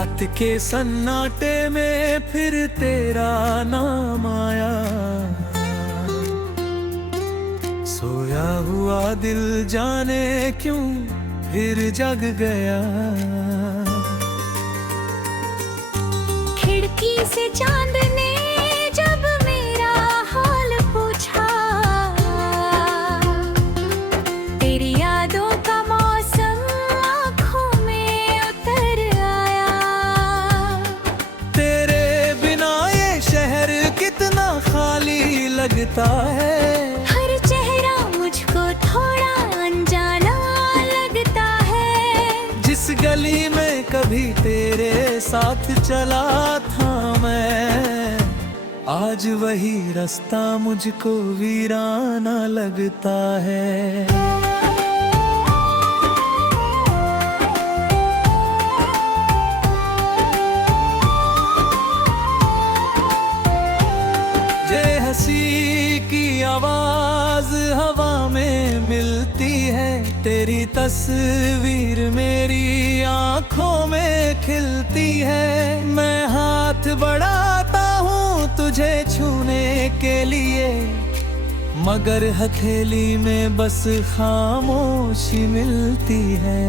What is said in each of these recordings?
रात के सन्नाटे में फिर तेरा नाम आया, सोया हुआ दिल जाने क्यों फिर जग गया। खिड़की से चांद ने जब मेरा हाल पूछा, तेरी यादों का मौसम आँखों में उतर आया। तेरे बिना ये शहर कितना खाली लगता है, हर चेहरा मुझको थोड़ा अनजाना लगता है। जिस गली में कभी तेरे साथ चला था मैं, आज वही रास्ता मुझको वीराना लगता है। ये हंसी की आवाज हवा में मिलती है, तेरी तस्वीर मेरी आंखों में खिलती है। मैं हाथ बढ़ाता हूँ तुझे छूने के लिए, मगर हथेली में बस खामोशी मिलती है।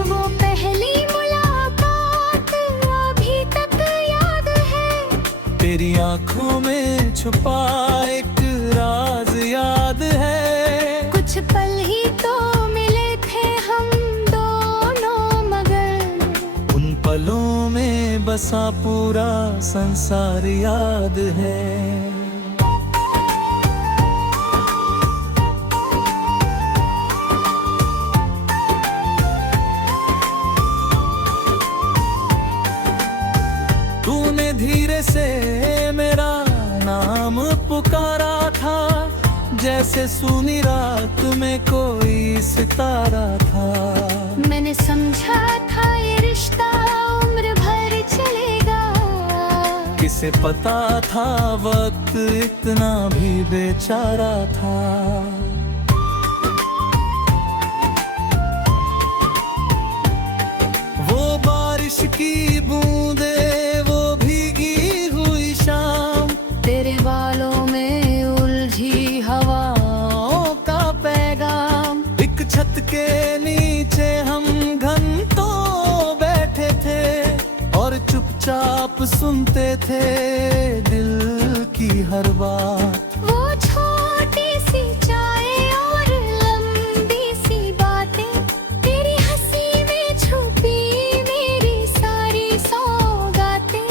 वो पहली मुलाकात अभी तक याद है, तेरी आंखों में छुपा एक राज याद है। कुछ पल ही तो मिले थे हम दोनों, मगर उन पलों में बसा पूरा संसार याद है। तूने धीरे से मेरा नाम पुकारा था, जैसे सूनी रात में कोई सितारा था। मैंने समझा था ये रिश्ता उम्र भर चलेगा, किसे पता था वक्त इतना भी बेचारा था। वो बारिश की बूंदे, वो भीगी हुई शाम, तेरे बालों में उलझी हवाओं का पैगाम। एक छत के नीचे हम घंटों बैठे थे और चुपचाप सुनते थे दिल की हर बात। वो छोटी सी चाय और लंबी सी बातें, तेरी हंसी में छुपी मेरी सारी सौगातें।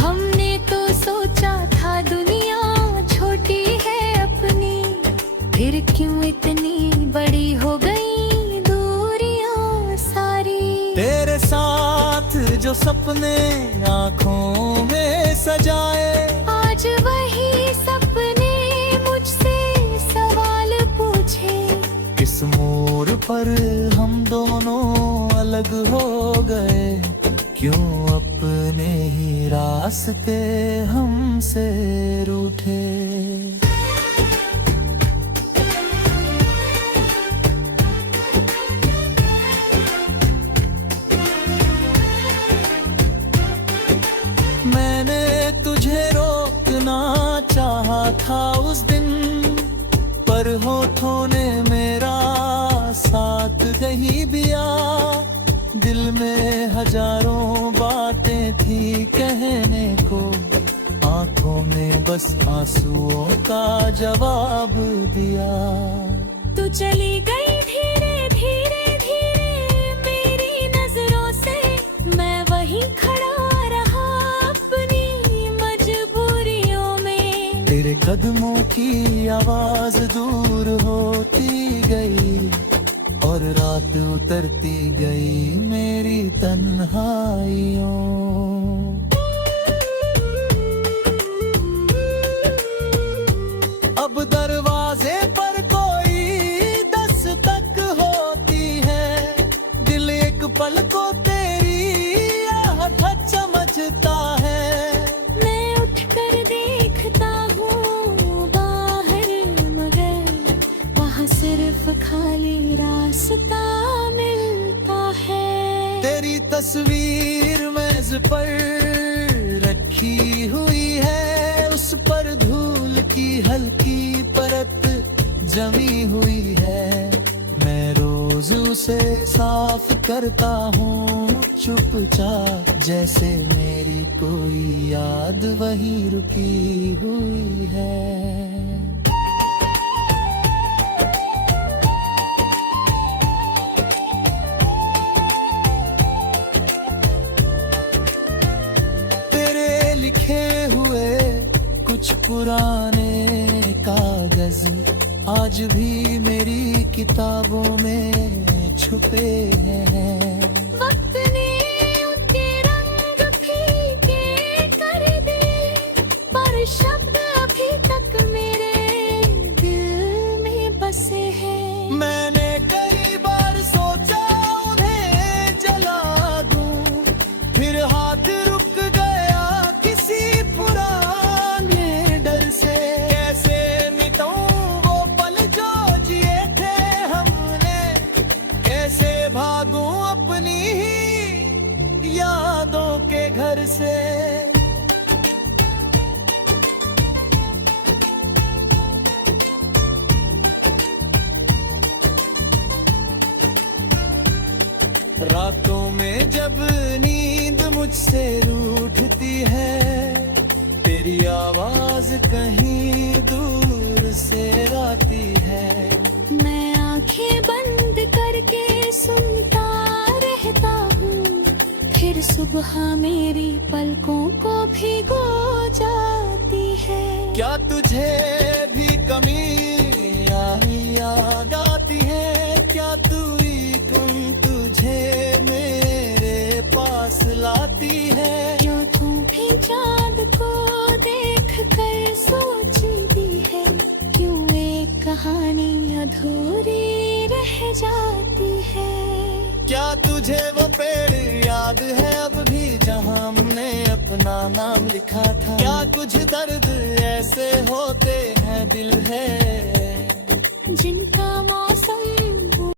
हमने तो सोचा था दुनिया छोटी है अपनी, फिर क्यों इतनी बड़ी हो गई दूरियां सारी। तेरे साथ जो सपने आँखों में सजाए, आज वही सपने मुझसे सवाल पूछे। किस मोड़ पर हम दोनों अलग हो गए, क्यों अपने ही रास्ते हमसे रूठे। मैंने तुझे रोकना चाहा था उस दिन, पर होठों ने मेरा साथ नहीं दिया। दिल में हजारों बातें थी कहने को, आंखों में बस आंसुओं का जवाब दिया। तू चली गई धीरे धीरे धीरे मेरी नजरों से, मैं वहीं खड़ा रहा अपनी मजबूरियों में। तेरे कदमों की आवाज दूर होती गई और रात उतरती गई मेरी तन्हाइयों। अब दरवाजे पर कोई दस्तक होती है, दिल एक पल को तेरी आहट समझता है। मैं उठकर देखता हूँ बाहर, मगर वहाँ सिर्फ खाली रास्ता मिलता है। तेरी तस्वीर मेज पर रखी हुई है, उस पर धूल की हल्की परत जमी हुई है। मैं रोज उसे साफ करता हूँ चुपचाप, जैसे मेरी कोई याद वहीं रुकी हुई है। तेरे लिखे हुए कुछ पुराने कागज आज भी मेरी किताबों में छुपे हैं। वक्त ने उनके रंग फीके कर दिए, पर शब्द अभी तक मेरे दिल में बसे हैं। मैंने कई बार सोचा उन्हें जला दूं, फिर हाथ रुक गया किसी पुराने डर से। कैसे मिटाऊं वो पल जो जिए थे हमने, कैसे भागूं अपनी ही यादों के घर से। रातों में जब नींद मुझसे रूठती है, तेरी आवाज कहीं दूर से आती है। मैं आंखें बंद करके सुनता रहता हूँ, फिर सुबह मेरी पलकों को भिगो जाती है। क्या तुझे भी कमी याद आती है? क्या तू तुझे मेरे पास लाती है? क्यों तू भी चाँद को देख कर सोचती है? क्यों एक कहानी अधूरी रह जाती है? क्या तुझे वो पेड़ याद है अब भी जहाँ हमने अपना नाम लिखा था? क्या कुछ दर्द ऐसे होते हैं दिल है जिनका मौत